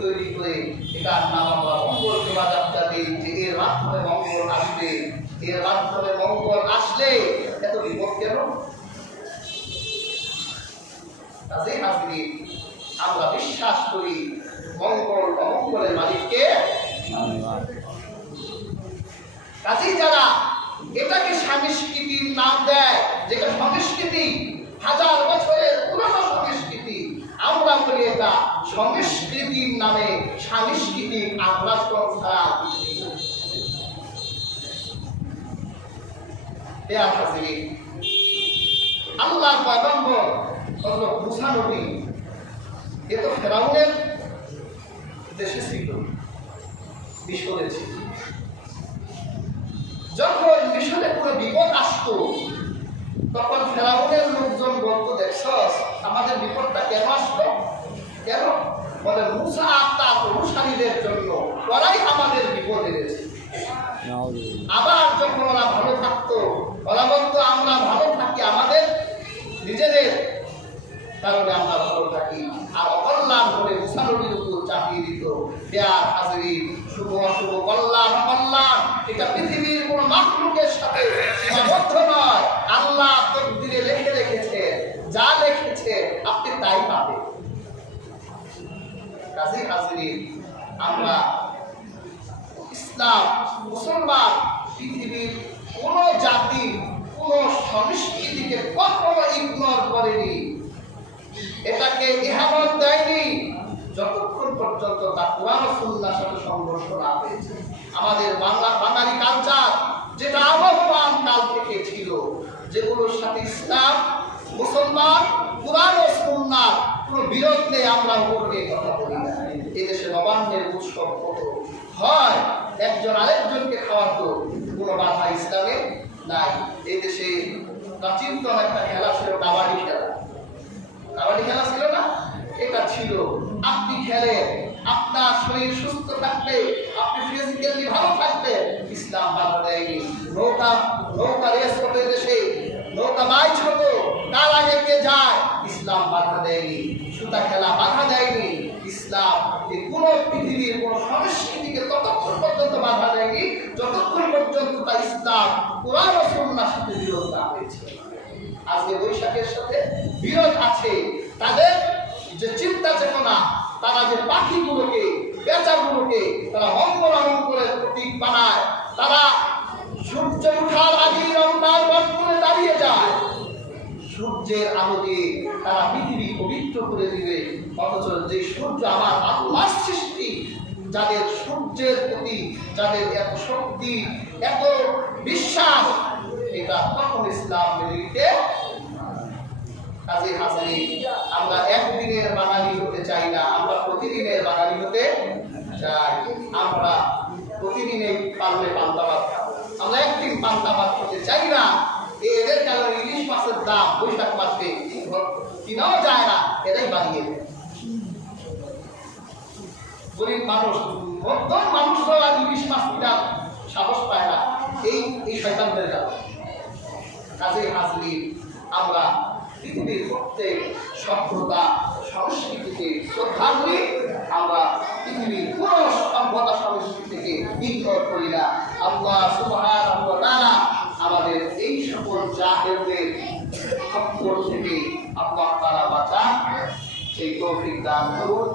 তৈরি করে এটার নাম আমরা মঙ্গল শোভাযাত্রা দিই, যে এর মাধ্যমে মঙ্গল আসবে, এর মাধ্যমে মঙ্গল আসলে এত বিপদ কেন? কাজেই হাজির, আমরা বিশ্বাস করি মঙ্গল অমঙ্গলের মালিককে। কাজেই যারা এটাকে সংস্কৃতির নাম দেয়, যেটা সংস্কৃতি, হাজার বছরের পুরনো সংস্কৃতি, আমরা বলি এটা সংস্কৃতির নামে সাংস্কৃতিক আগ্রাসন ছাড়া। আল্লাহর পয়গম্বর হযরত মুসা নবী এ তো ফেরাউনের দেশে ছিল, মিশরে ছিল। যখন মিশরে কোনো বিপদ আসতো তখন ফেরাউনের লোকজন বলতো, দেখছস আমাদের বিপদটা কেন আসলো? কেন? বলে মুসা আর তার অনুসারীদের জন্য, ওরাই আমাদের বিপদ এনেছে। আবার যখন ওরা ভালো থাকতো, ওরা বলতো আমরা ভালো থাকি আমাদের নিজেদের কারণে আমরা ভালো থাকি, আর অকল্যাণ করে মুসা নবীর উপর চাপিয়ে দিত। প্যার হাজির, শুভ অশুভ, কল্যাণ অকল্যাণ এটা পৃথিবীর কোন মাখলুকের সাথে সীমাবদ্ধ নয়। আল্লাহ তকদিরে লিখে রেখেছে, যা লিখেছে আপনি তাই পাবেন। কাজী হাজির, আমরা ইসলাম মুসলমান পৃথিবীর কোন জাতি কোন সংস্কৃতিকে কখনো ইগনোর করেনি, এটাকে ইহামত দেয়নি যতক্ষণ পর্যন্ত তার কোরআন ও সুন্নাহর সাথে সংঘর্ষ না হয়েছে। আমাদের বাঙালি কালচার যেটা আবহমান কাল থেকে ছিল, যেগুলোর সাথে ইসলাম মুসলমান কোরআন ও সুন্নাহর কোনো বিরোধ নেই, আমরা উপরে কথা বলি না। এই দেশে নবান্নের উৎসব কত হয়, একজন আরেকজনকে খাওয়াতো, কোনো বাধা ইসলামে নাই। এই দেশে প্রাচীনতম একটা খেলা ছিল কাবাডি খেলা। কাবাডি খেলা ছিল না? এটা ছিল, আপনি খেলেন, আপনার শরীর সুস্থ থাকলে, আপনি ফিজিক্যালি ভালো থাকলে ইসলাম বাধা দেয়নি। নৌকা রেস হবে দেশে, নৌকা বাইচ হতো, তার আগে কে যায়, ইসলাম বাধা দেয়নি। সুতা খেলা বাধা দেয়নি ইসলাম। কোন পৃথিবীর কোন সংস্কৃতিকে ততক্ষণ পর্যন্ত বাধা দেয়নি যতক্ষণ পর্যন্ত তা ইসলাম কোরআন ও সুন্নাহর সাথে বিরোধ না হয়েছে। আজকে বৈশাখের সাথে বিরোধ আছে, তাদের যে চিন্তা চেতনা, তারা যে পাখিগুলোকে, পেঁচাগুলোকে তারা মঙ্গল অমঙ্গলের প্রতীক বানায়, তারা সূর্য ওঠার আগেই রমনার বন করে দাঁড়িয়ে যায়, সূর্যের আলো দিয়ে তারা পৃথিবী পবিত্র করে দিবে। অথচ যে সূর্য আমার আল্লাহর সৃষ্টি, যাদের সূর্যের প্রতি যাদের এত শক্তি, এত বিশ্বাস, এটা তখন ইসলাম মেনে নিতে। কাজে হাজির, আমরা একদিনের বাঙালি হতে চাই না, আমরা প্রতিদিনের বাঙালি হতে চাই। আমরা প্রতিদিনে পারলে পান্তা ভাত খাবো, আমরা একদিন পান্তা ভাত খেতে চাই না। এদের কারণে ইলিশ মাছের দাম বৈশাখ মাসে কিনাও যায় না, এটাই বাড়িয়ে দেয়। গরিব মানুষ, মধ্যম মানুষরা ইলিশ মাছ কিনার সাহস পায় না, এই শয়তানদের কারণে। কাজে হাজির, আমরা পৃথিবীর প্রত্যেক সভ্যতা সংস্কৃতিকে শ্রদ্ধা করি, আমরা পৃথিবীর কোন সভ্যতা সংস্কৃতিকে ইগনোর করি না। আল্লাহ সুবহানাহু ওয়া তাআলা আমাদের এই সকল জাহেলদের খপ্পর থেকে আল্লাহ তাআলা বাঁচান, সেই তৌফিক দান করুন।